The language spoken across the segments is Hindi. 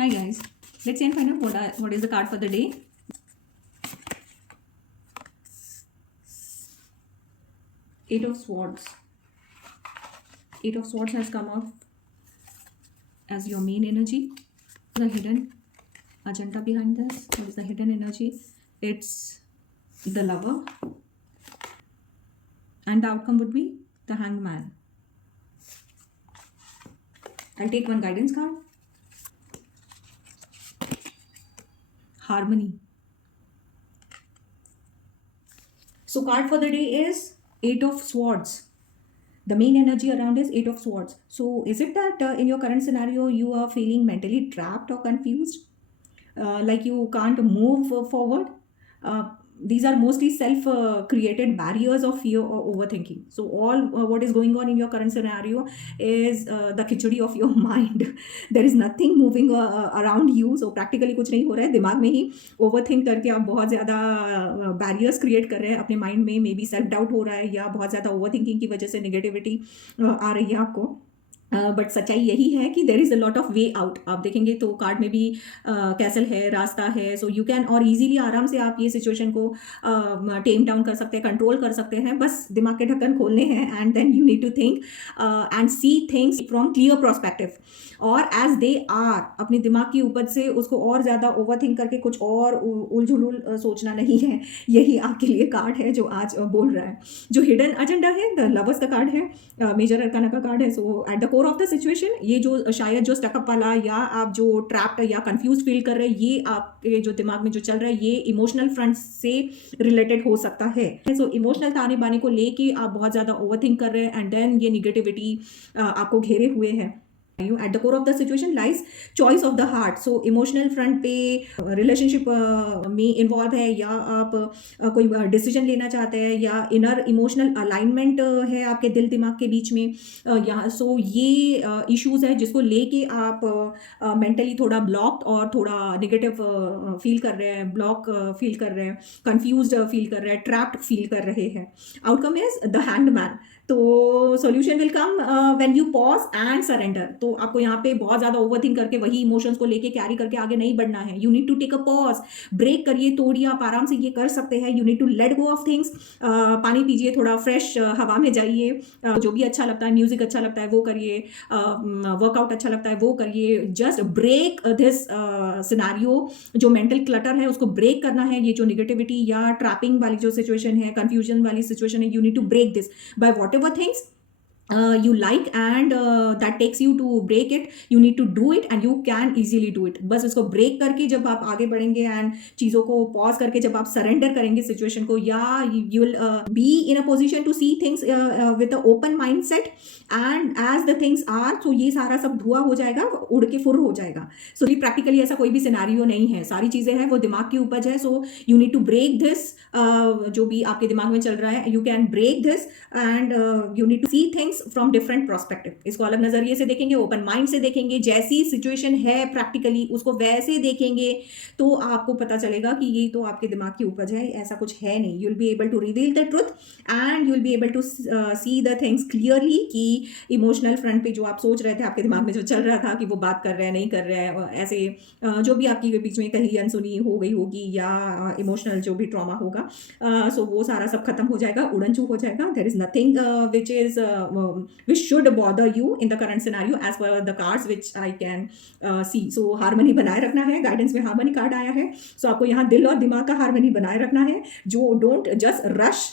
Hi guys, let's see and find out what is the card for the day. Eight of Swords. Eight of Swords has come up as your main energy. The hidden agenda behind this. What is the hidden energy? It's the Lover. And the outcome would be the Hanged Man. I'll take one guidance card. Harmony. So card for the day is Eight of Swords. The main energy around is Eight of Swords. So is it that in your current scenario you are feeling mentally trapped or confused? Like you can't move forward? These are mostly self-created barriers of fear or overthinking. So all what is going on in your current scenario is the khichdi of your mind. There is nothing moving around you. So practically कुछ नहीं हो रहा है, दिमाग में ही ओवरथिंक करके आप बहुत ज़्यादा बैरियर्स क्रिएट कर रहे हैं अपने माइंड में. मे बी सेल्फ डाउट हो रहा है या बहुत ज़्यादा ओवरथिंकिंग की वजह से नेगेटिविटी आ रही है आपको. बट सच्चाई यही है कि there is a lot of way out. आप देखेंगे तो कार्ड में भी कैसल है, रास्ता है. सो यू कैन और इजीली आराम से आप ये सिचुएशन को टेम डाउन कर सकते हैं, कंट्रोल कर सकते हैं. बस दिमाग के ढक्कन खोलने हैं and then you need to think and see things from clear prospective और एज दे आर. अपने दिमाग की उपज से उसको और ज़्यादा ओवर थिंक करके कुछ और उलझुल सोचना नहीं है. यही आपके लिए कार्ड है जो आज बोल रहा है. जो हिडन एजेंडा है द लवर्स का कार्ड है, मेजर अरकाना का कार्ड है. So at the core of the situation ये जो शायद जो स्टकअप वाला या आप जो ट्रैप्ड या कंफ्यूज फील कर रहे हैं, ये आपके जो दिमाग में जो चल रहा है ये इमोशनल फ्रंट से रिलेटेड हो सकता है. सो इमोशनल ताने बाने को लेके आप बहुत ज़्यादा ओवरथिंक कर रहे हैं एंड देन ये निगेटिविटी आपको घेरे हुए है. At the core of the situation lies choice of the heart. So emotional front पे रिलेशनशिप में इन्वॉल्व है या आप कोई डिसीजन लेना चाहते हैं या इनर इमोशनल अलाइनमेंट है आपके दिल दिमाग के बीच में. यहाँ सो ये इश्यूज है जिसको लेके आप मेंटली थोड़ा ब्लॉक्ड और थोड़ा निगेटिव फील कर रहे हैं, ब्लॉक फील कर रहे हैं, कंफ्यूज्ड फील कर रहे हैं, ट्रैप्ड फील कर रहे हैं. Outcome is the hanged man. तो solution will come when you pause and surrender. तो आपको यहाँ पे बहुत ज़्यादा ओवरथिंक करके वही इमोशंस को लेके कैरी करके आगे नहीं बढ़ना है. You need to take a pause, break करिए, तोड़िए. आप आराम से ये कर सकते हैं. You need to let go of things. पानी पीजिए, थोड़ा फ्रेश हवा में जाइए. जो भी अच्छा लगता है, म्यूजिक अच्छा लगता है वो करिए, वर्कआउट अच्छा लगता है वो करिए. Just break this scenario. जो मेंटल क्लटर है उसको ब्रेक करना है. ये जो निगेटिविटी या ट्रैपिंग वाली जो सिचुएशन है, कंफ्यूजन वाली सिचुएशन है, you need to break this by whatever things you like and that takes you to break it. You need to do it and you can easily do it. बस उसको ब्रेक करके जब आप आगे बढ़ेंगे एंड चीज़ों को पॉज करके जब आप सरेंडर करेंगे सिचुएशन को, या you will be in a position to see things with a open mind set and as the things are. So ये सारा सब धुआं हो जाएगा, उड़ के फुर हो जाएगा. सो ये प्रैक्टिकली ऐसा कोई भी सिनारियो नहीं है. सारी चीज़ें हैं वो दिमाग की उपज है. So you need to break this. जो भी आपके दिमाग में चल रहा है you can break this and you need to see things from different prospective. इसको अलग नजरिए से देखेंगे, ओपन माइंड से देखेंगे. जैसी सिचुएशन है प्रैक्टिकली उसको वैसे देखेंगे तो आपको पता चलेगा कि ये तो आपके दिमाग की उपज है, ऐसा कुछ है नहीं. You will be able to reveal the truth and you will be able to see the things clearly. कि इमोशनल फ्रंट पे जो आप सोच रहे थे, आपके दिमाग में जो चल रहा था कि वो बात कर रहे हैं नहीं कर रहे हैं, ऐसे जो भी आपकी बीच में कहीं अनसुनी हो गई होगी या इमोशनल जो भी ट्रॉमा होगा, सो वो सारा सब खत्म हो जाएगा, उड़नचू हो जाएगा. There is nothing which should bother you in the current scenario as per the cards which I can see. So harmony बनाए रखना है. गाइडेंस में harmony कार्ड आया है. So आपको यहाँ दिल और दिमाग का harmony बनाए रखना है. जो don't just rush,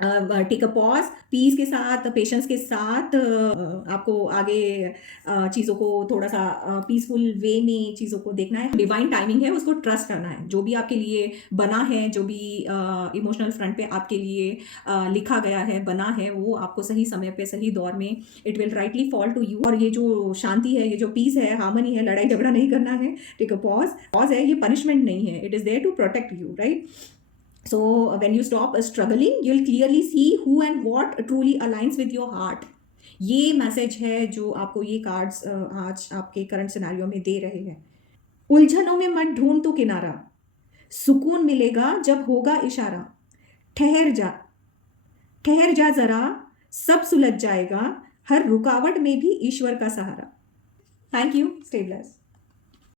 take a pause, peace के साथ, पेशेंस के साथ आपको आगे चीज़ों को थोड़ा सा पीसफुल वे में चीज़ों को देखना है. डिवाइन टाइमिंग है, उसको ट्रस्ट करना है. जो भी आपके लिए बना है, जो भी इमोशनल फ्रंट पे आपके लिए लिखा गया है, बना है, वो आपको सही समय पे सही दौर में it will rightly fall to you. और ये जो शांति है, ये जो पीस है, हार्मनी है, लड़ाई झगड़ा नहीं करना है. Take a pause. पॉज है, ये पनिशमेंट नहीं है. It is there to protect you, right? So when you stop struggling, you'll clearly see who and what truly aligns with your heart. ये मैसेज है जो आपको ये कार्ड्स आज आपके करंट सिनेरियो में दे रहे हैं. उलझनों में मत ढूंढ तो किनारा, सुकून मिलेगा जब होगा इशारा. ठहर जा जरा, सब सुलझ जाएगा. हर रुकावट में भी ईश्वर का सहारा. Thank you. Stay blessed.